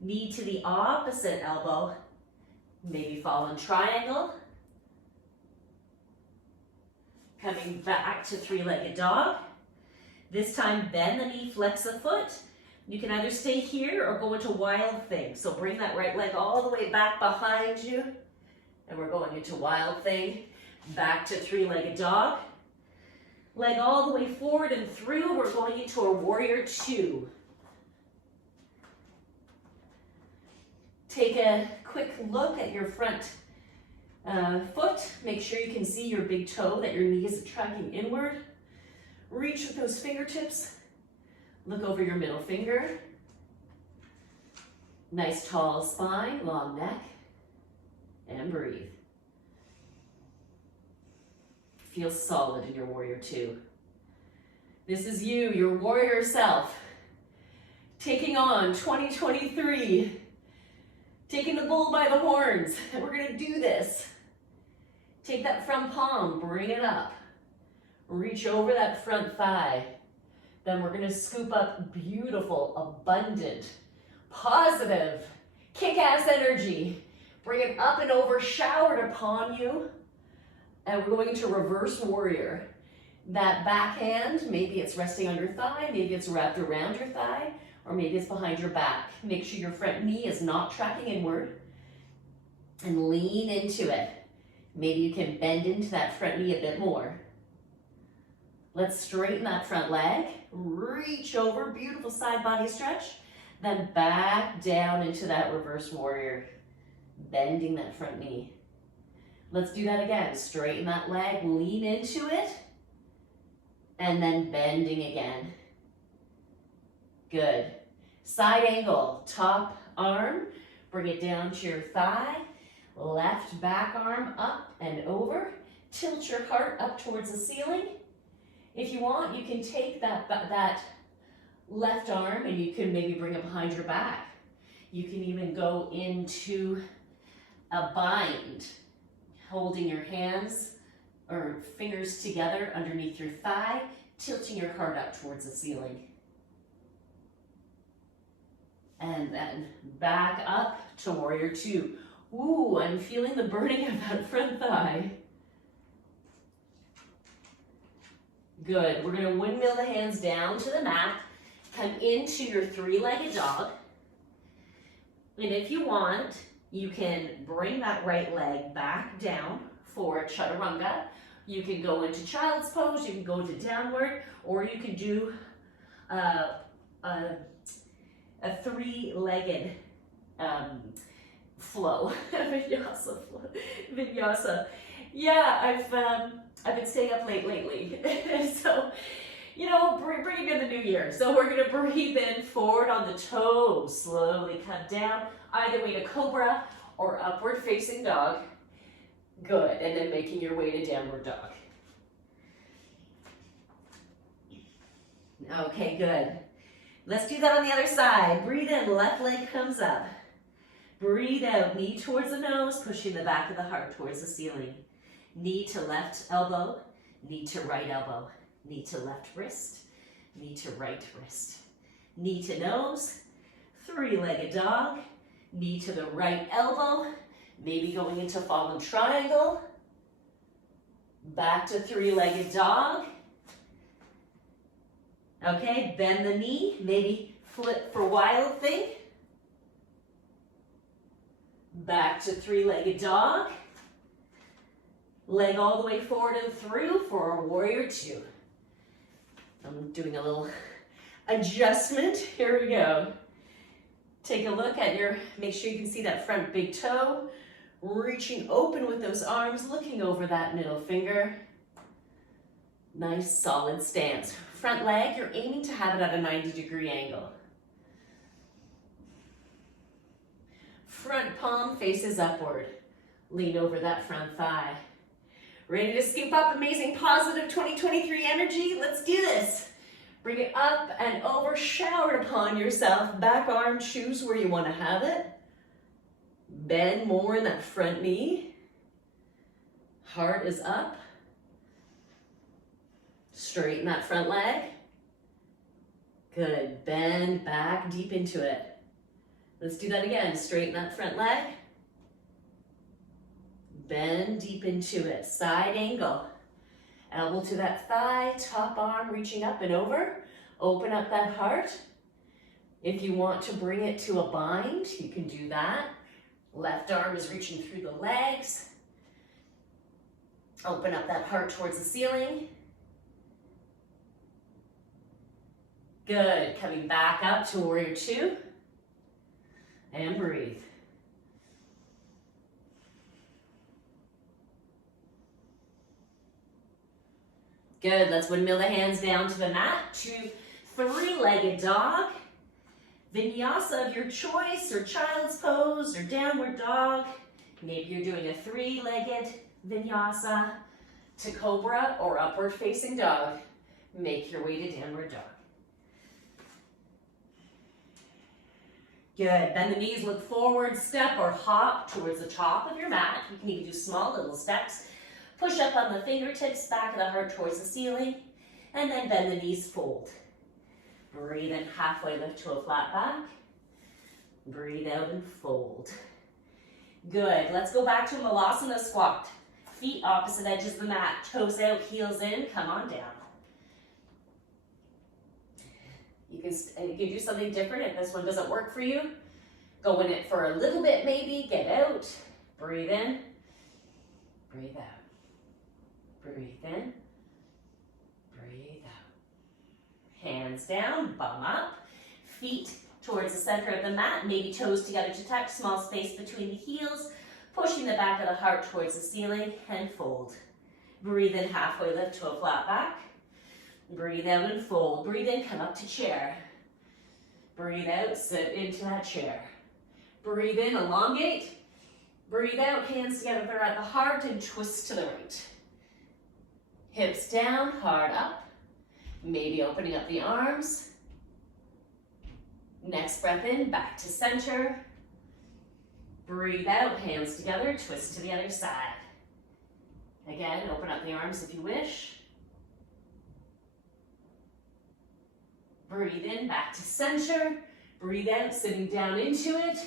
Knee to the opposite elbow, maybe fallen triangle. Coming back to three-legged dog. This time bend the knee, flex the foot. You can either stay here or go into wild thing. So bring that right leg all the way back behind you. And we're going into wild thing. Back to three-legged dog. Leg all the way forward and through. We're going into a warrior two. Take a quick look at your front foot. Make sure you can see your big toe, that your knee is tracking inward. Reach with those fingertips. Look over your middle finger. Nice tall spine, long neck, and breathe. Feel solid in your warrior two. This is you, your warrior self, taking on 2023, taking the bull by the horns, and we're gonna do this. Take that front palm, bring it up. Reach over that front thigh. Then we're gonna scoop up beautiful, abundant, positive, kick-ass energy. Bring it up and over, showered upon you. And we're going to reverse warrior. That back hand, maybe it's resting on your thigh, maybe it's wrapped around your thigh, or maybe it's behind your back. Make sure your front knee is not tracking inward. And lean into it. Maybe you can bend into that front knee a bit more. Let's straighten that front leg. Reach over, beautiful side body stretch. Then back down into that reverse warrior. Bending that front knee. Let's do that again. Straighten that leg, lean into it. And then bending again. Good. Side angle, top arm. Bring it down to your thigh. Left back arm up and over. Tilt your heart up towards the ceiling. If you want, you can take that left arm and you can maybe bring it behind your back. You can even go into a bind, holding your hands or fingers together underneath your thigh, tilting your heart up towards the ceiling. And then back up to warrior two. Ooh, I'm feeling the burning of that front thigh. Good. We're going to windmill the hands down to the mat. Come into your three-legged dog. And if you want, you can bring that right leg back down for chaturanga. You can go into child's pose. You can go to downward, or you can do a three-legged flow. Vinyasa. Yeah, I've been staying up late lately. So, you know, bring in the new year. So we're gonna breathe in, forward on the toes, slowly come down, either way to cobra or upward facing dog. Good, and then making your way to downward dog. Okay, good. Let's do that on the other side. Breathe in, left leg comes up. Breathe out, knee towards the nose, pushing the back of the heart towards the ceiling. Knee to left elbow, knee to right elbow, knee to left wrist, knee to right wrist. Knee to nose, three-legged dog, knee to the right elbow, maybe going into fallen triangle. Back to three-legged dog. Okay, bend the knee, maybe flip for wild thing. Back to three-legged dog. Leg all the way forward and through for a warrior two. I'm doing a little adjustment. Here we go. Take a look at make sure you can see that front big toe. Reaching open with those arms, looking over that middle finger. Nice solid stance. Front leg, you're aiming to have it at a 90-degree angle. Front palm faces upward. Lean over that front thigh. Ready to scoop up amazing positive 2023 energy? Let's do this. Bring it up and over, shower upon yourself. Back arm, choose where you want to have it. Bend more in that front knee. Heart is up. Straighten that front leg. Good. Bend back deep into it. Let's do that again. Straighten that front leg. Bend deep into it. Side angle. Elbow to that thigh, top arm reaching up and over. Open up that heart. If you want to bring it to a bind, you can do that. Left arm is reaching through the legs. Open up that heart towards the ceiling. Good. Coming back up to warrior two. And breathe. Good. Let's windmill the hands down to the mat to three-legged dog. Vinyasa of your choice, or child's pose, or downward dog. Maybe you're doing a three-legged vinyasa to cobra or upward facing dog. Make your way to downward dog. Good. Bend the knees, look forward, step or hop towards the top of your mat. You can even do small little steps. Push up on the fingertips, back of the heart towards the ceiling, and then bend the knees, fold. Breathe in, halfway lift to a flat back. Breathe out and fold. Good. Let's go back to a Malasana squat. Feet opposite edges of the mat. Toes out, heels in. Come on down. You can do something different if this one doesn't work for you. Go in it for a little bit maybe. Get out. Breathe in. Breathe out. Breathe in. Breathe out. Hands down, bum up. Feet towards the center of the mat. Maybe toes together to touch. Small space between the heels. Pushing the back of the heart towards the ceiling and fold. Breathe in, halfway lift to a flat back. Breathe out and fold. Breathe in, come up to chair. Breathe out, sit into that chair. Breathe in, elongate. Breathe out, hands together there at the heart and twist to the right. Hips down, heart up. Maybe opening up the arms. Next breath in, back to center. Breathe out, hands together, twist to the other side. Again, open up the arms if you wish. Breathe in, back to center. Breathe out, sitting down into it.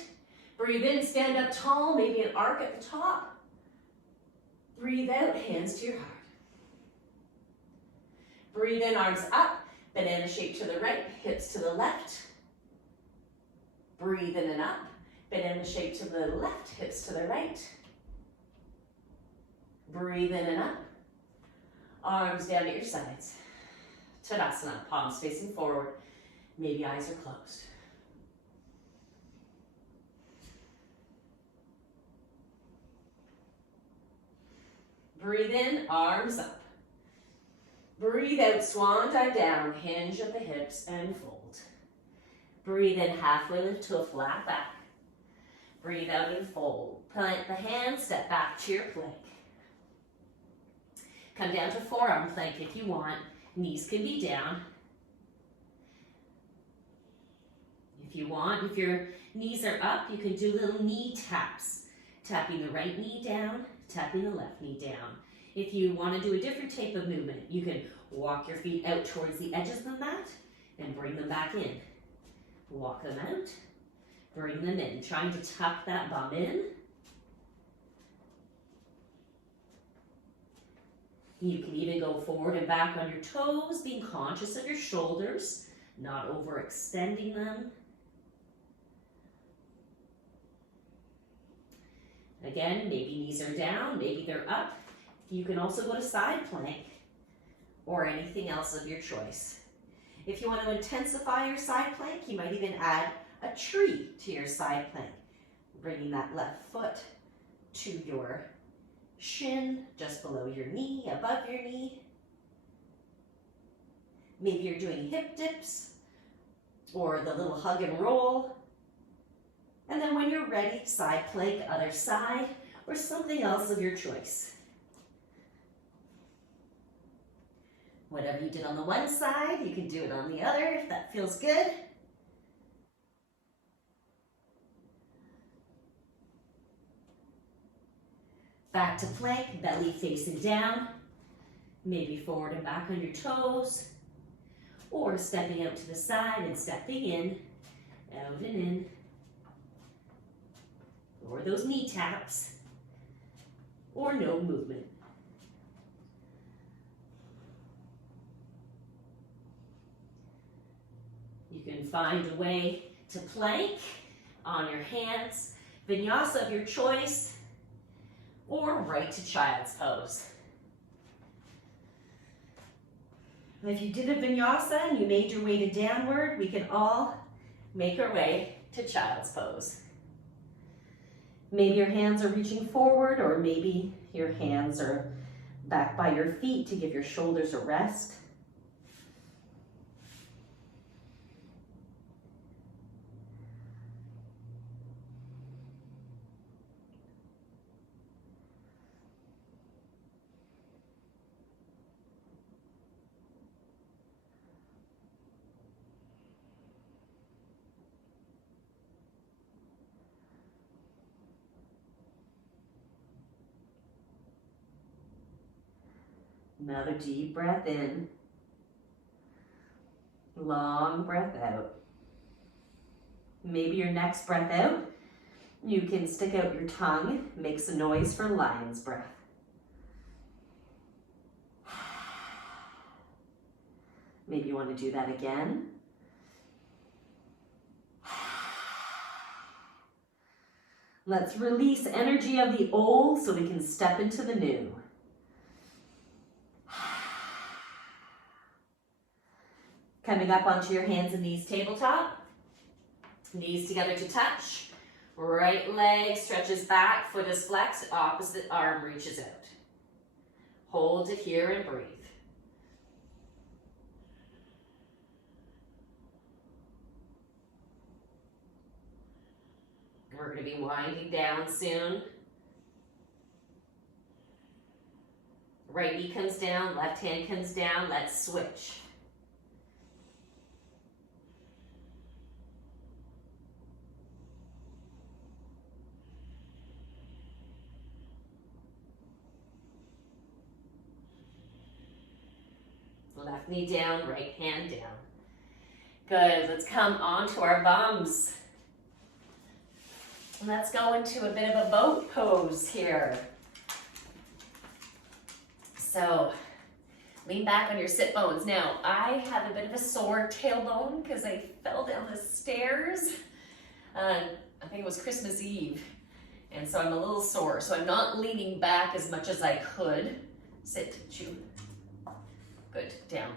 Breathe in, stand up tall, maybe an arc at the top. Breathe out, hands to your heart. Breathe in, arms up, banana shape to the right, hips to the left. Breathe in and up, banana shape to the left, hips to the right. Breathe in and up, arms down at your sides. Tadasana, palms facing forward, maybe eyes are closed. Breathe in, arms up. Breathe out, swan dive down, hinge at the hips and fold. Breathe in, halfway lift to a flat back. Breathe out and fold. Plant the hands, step back to your plank. Come down to forearm plank if you want. Knees can be down. If you want, if your knees are up, you can do little knee taps. Tapping the right knee down, tapping the left knee down. If you want to do a different type of movement, you can walk your feet out towards the edges of the mat and bring them back in. Walk them out, bring them in, trying to tuck that bum in. You can even go forward and back on your toes, being conscious of your shoulders, not overextending them. Again, maybe knees are down, maybe they're up. You can also go to side plank or anything else of your choice. If you want to intensify your side plank, you might even add a tree to your side plank, bringing that left foot to your shin, just below your knee, above your knee. Maybe you're doing hip dips or the little hug and roll. And then when you're ready, side plank, other side, or something else of your choice. Whatever you did on the one side, you can do it on the other if that feels good. Back to plank, belly facing down. Maybe forward and back on your toes. Or stepping out to the side and stepping in, out and in. Or those knee taps. Or no movement. You can find a way to plank on your hands, vinyasa of your choice, or right to child's pose. If you did a vinyasa and you made your way to downward, we can all make our way to child's pose. Maybe your hands are reaching forward, or maybe your hands are back by your feet to give your shoulders a rest. Another deep breath in, long breath out. Maybe your next breath out, you can stick out your tongue, make some noise for lion's breath. Maybe you want to do that again. Let's release energy of the old so we can step into the new. Coming up onto your hands and knees, tabletop. Knees together to touch. Right leg stretches back, foot is flexed, opposite arm reaches out. Hold it here and breathe. We're going to be winding down soon. Right knee comes down, left hand comes down. Let's switch. Left knee down, right hand down. Good, let's come onto our bums. Let's go into a bit of a boat pose here. So, lean back on your sit bones. Now, I have a bit of a sore tailbone because I fell down the stairs. I think it was Christmas Eve. And so I'm a little sore. So I'm not leaning back as much as I could. Sit, chew. Good, down.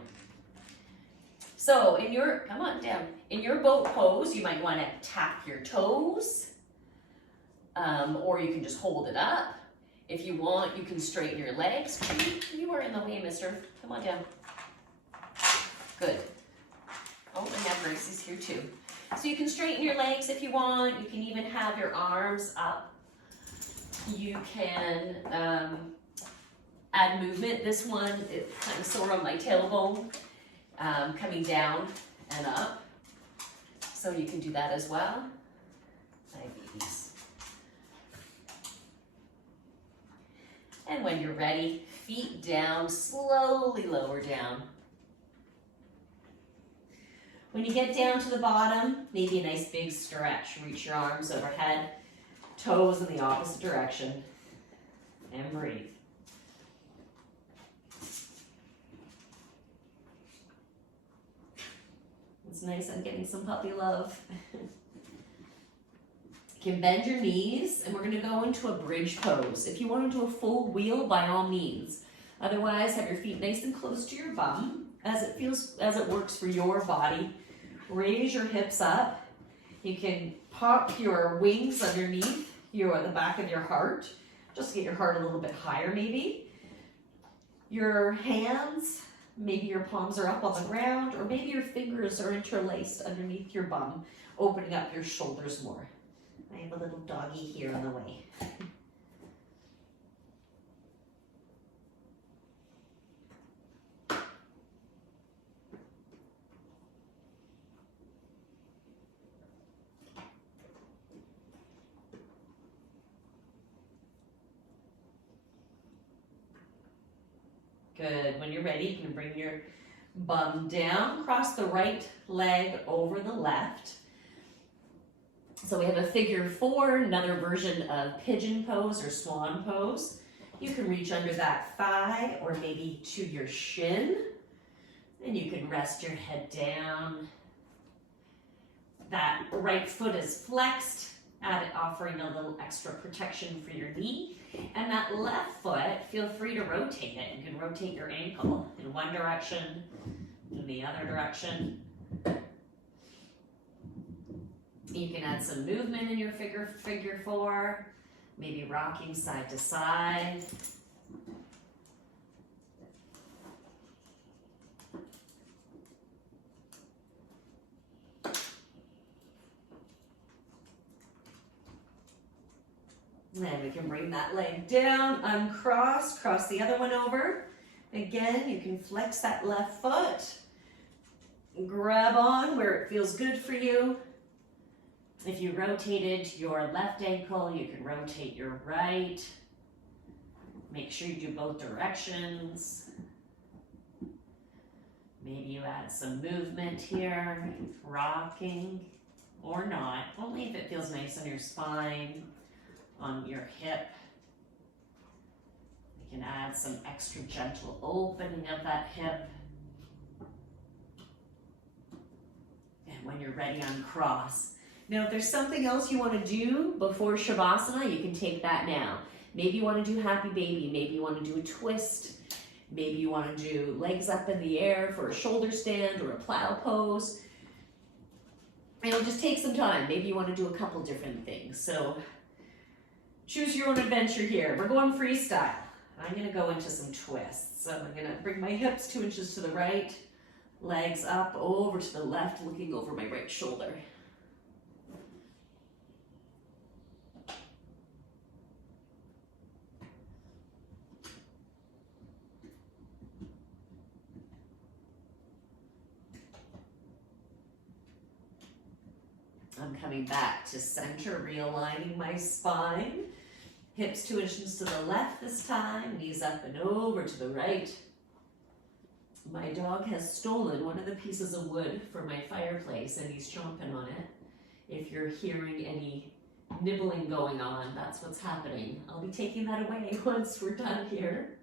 So come on down. In your boat pose, you might want to tap your toes, or you can just hold it up. If you want, you can straighten your legs. You are in the way, mister. Come on down. Good. Oh, and have Gracie's here too. So you can straighten your legs if you want. You can even have your arms up. You can add movement. This one is kind of sore on my tailbone, coming down and up. So you can do that as well. Diabetes. And when you're ready, feet down, slowly lower down. When you get down to the bottom, maybe a nice big stretch. Reach your arms overhead, toes in the opposite direction, and breathe. It's nice, I'm getting some puppy love. You can bend your knees, and we're going to go into a bridge pose. If you want to do a full wheel, by all means. Otherwise, have your feet nice and close to your bum, as it works for your body. Raise your hips up. You can pop your wings underneath the back of your heart, just to get your heart a little bit higher maybe. Your hands, maybe your palms are up on the ground, or maybe your fingers are interlaced underneath your bum, opening up your shoulders more. I have a little doggy here in the way. Good. When you're ready, you can bring your bum down, cross the right leg over the left. So we have a figure 4, another version of pigeon pose or swan pose. You can reach under that thigh or maybe to your shin. And you can rest your head down. That right foot is flexed, offering a little extra protection for your knee. And that left foot, feel free to rotate it. You can rotate your ankle in one direction, in the other direction. You can add some movement in your figure 4, maybe rocking side to side. And we can bring that leg down, uncross, cross the other one over. Again, you can flex that left foot, grab on where it feels good for you. If you rotated your left ankle, you can rotate your right. Make sure you do both directions. Maybe you add some movement here, rocking or not, only if it feels nice on your spine, on your hip. You can add some extra gentle opening of that hip. And when you're ready, uncross. Now, if there's something else you want to do before Shavasana, you can take that now. Maybe you want to do Happy Baby. Maybe you want to do a twist. Maybe you want to do legs up in the air for a shoulder stand or a plow pose. It'll just take some time. Maybe you want to do a couple different things. So choose your own adventure here. We're going freestyle. I'm going to go into some twists. So I'm going to bring my hips 2 inches to the right, legs up over to the left, looking over my right shoulder. I'm coming back to center, realigning my spine. Hips 2 inches to the left this time, knees up and over to the right. My dog has stolen one of the pieces of wood from my fireplace and he's chomping on it. If you're hearing any nibbling going on, that's what's happening. I'll be taking that away once we're done here.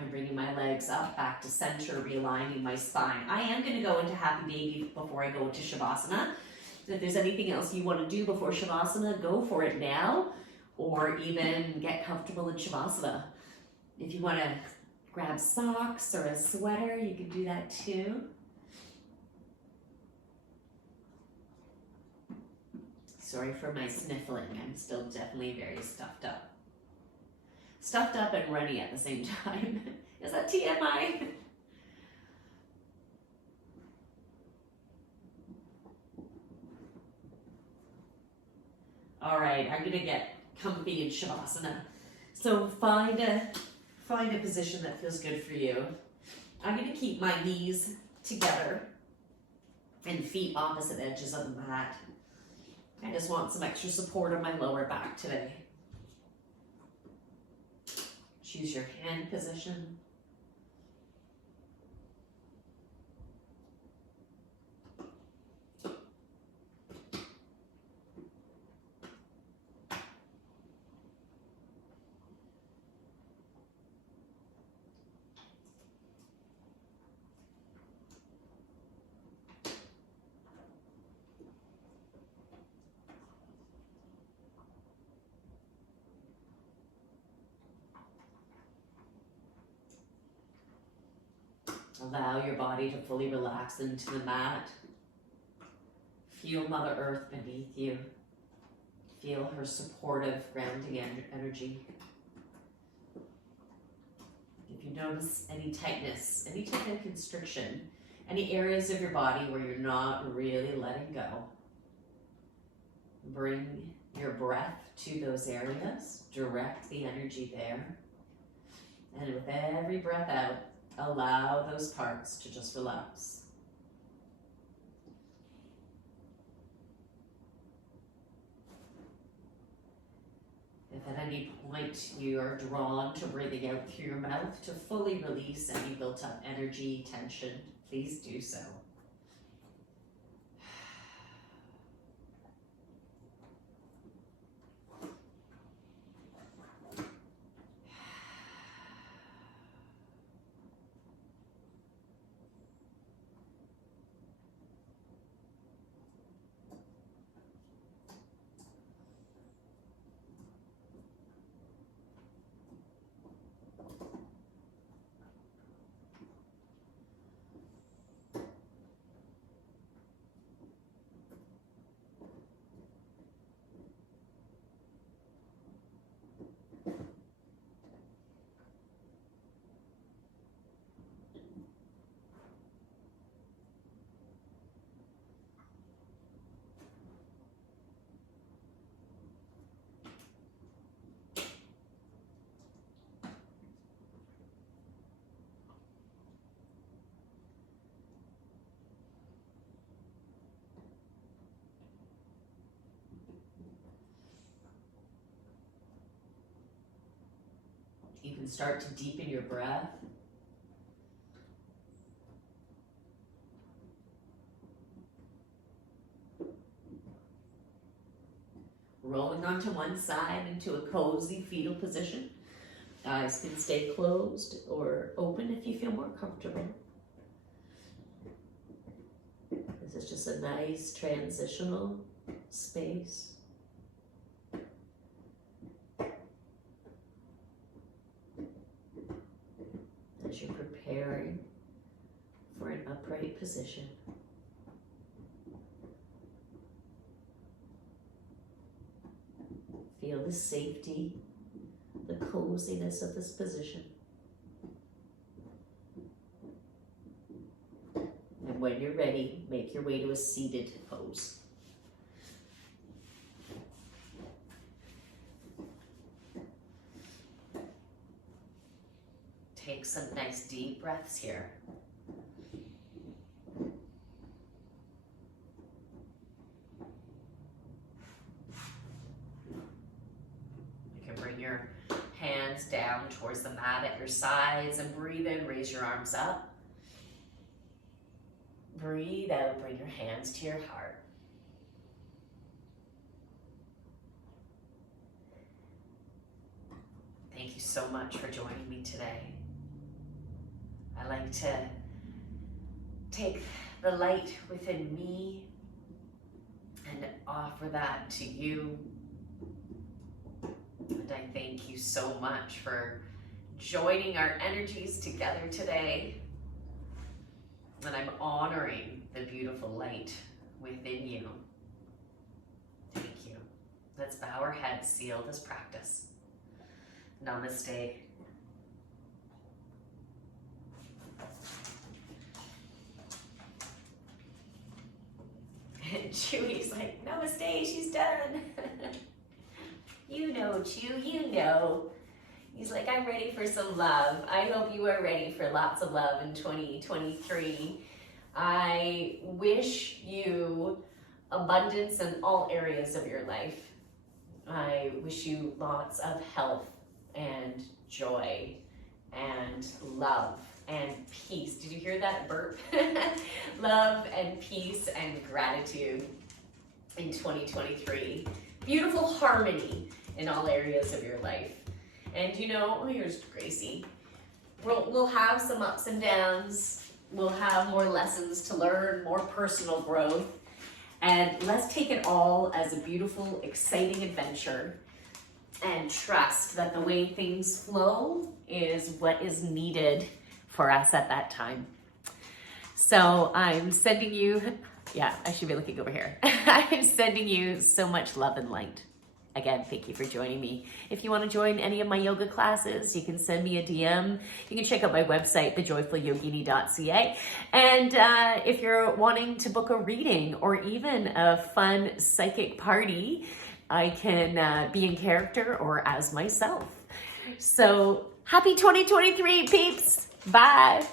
I'm bringing my legs up, back to center, realigning my spine. I am going to go into Happy Baby before I go into Shavasana. If there's anything else you want to do before Shavasana, go for it now, or even get comfortable in Shavasana. If you want to grab socks or a sweater, you can do that too. Sorry for my sniffling. I'm still definitely very stuffed up. Stuffed up and runny at the same time. Is that TMI? All right, I'm gonna get comfy in Shavasana. So find a position that feels good for you. I'm gonna keep my knees together and feet opposite edges of the mat. I just want some extra support on my lower back today. Choose your hand position. Allow your body to fully relax into the mat. Feel Mother Earth beneath you. Feel her supportive, grounding energy. If you notice any tightness, any type of constriction, any areas of your body where you're not really letting go, bring your breath to those areas. Direct the energy there. And with every breath out, Allow those parts to just relax. If at any point you are drawn to breathing out through your mouth to fully release any built up energy, tension, please do so. You can start to deepen your breath. Rolling onto one side into a cozy fetal position. Eyes can stay closed or open if you feel more comfortable. This is just a nice transitional space. As you're preparing for an upright position. Feel the safety, the coziness of this position. And when you're ready, make your way to a seated pose. Take some nice deep breaths here. You can bring your hands down towards the mat at your sides and breathe in, raise your arms up. Breathe out, bring your hands to your heart. Thank you so much for joining me today. I like to take the light within me and offer that to you. And I thank you so much for joining our energies together today. And I'm honoring the beautiful light within you. Thank you. Let's bow our heads, seal this practice. Namaste. And Chewy's like, namaste, she's done. You know, Chew, you know. He's like, I'm ready for some love. I hope you are ready for lots of love in 2023. I wish you abundance in all areas of your life. I wish you lots of health and joy and love and peace. Did you hear that burp? Love and peace and gratitude in 2023. Beautiful harmony in all areas of your life. And you know, oh, here's Gracie. We'll have some ups and downs. We'll have more lessons to learn, more personal growth. And let's take it all as a beautiful, exciting adventure and trust that the way things flow is what is needed for us at that time. So I'm sending you, yeah, I should be looking over here. I'm sending you so much love and light. Again, thank you for joining me. If you want to join any of my yoga classes, you can send me a DM. You can check out my website, thejoyfulyogini.ca. And if you're wanting to book a reading or even a fun psychic party, I can be in character or as myself. So happy 2023, peeps. Bye.